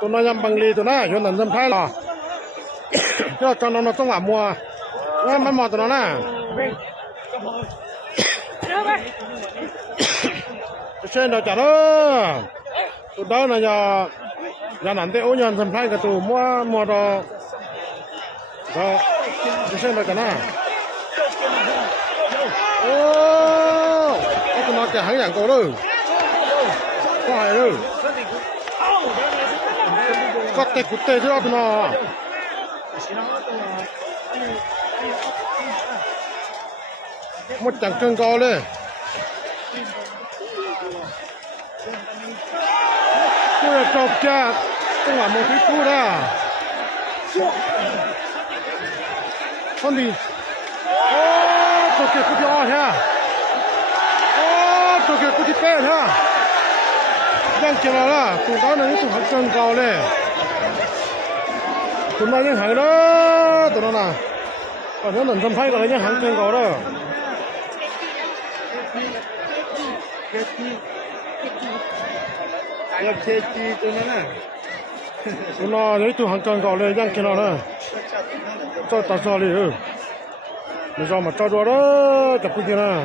tụi nó nhắm bằng lì tụi nó cho nên dâm thái là. Cho cho nó nó trong à mua. Nghe mấy mò tụi nó nè. Trên đó chả đó. Tụi đó là nhà nhà nản thế ô nhà dâm thái cái tụi mua mua đó. Đó. Trên đó chả nè. Ô cái tụi nó chả hắn dạng cổ đâu có hay đâu 使って振ってグラブな。một chẳng chân to lên tôi là trọc chạc tôi là một cái cua ra con gì ô tôi kia cút nhỏ ha ô tôi kia cút đi bên ha đang chờ là tụi đó nó cũng hẳn chân cao lên tụi nó những hàng đó tụi nó nè còn nếu mình không thấy là những hàng trên cổ đó tụi nó lấy tụi hàng trên cổ lên giang kia nào nè cho tao cho đi ừ mình cho mà cho đó đó chụp cái kia nè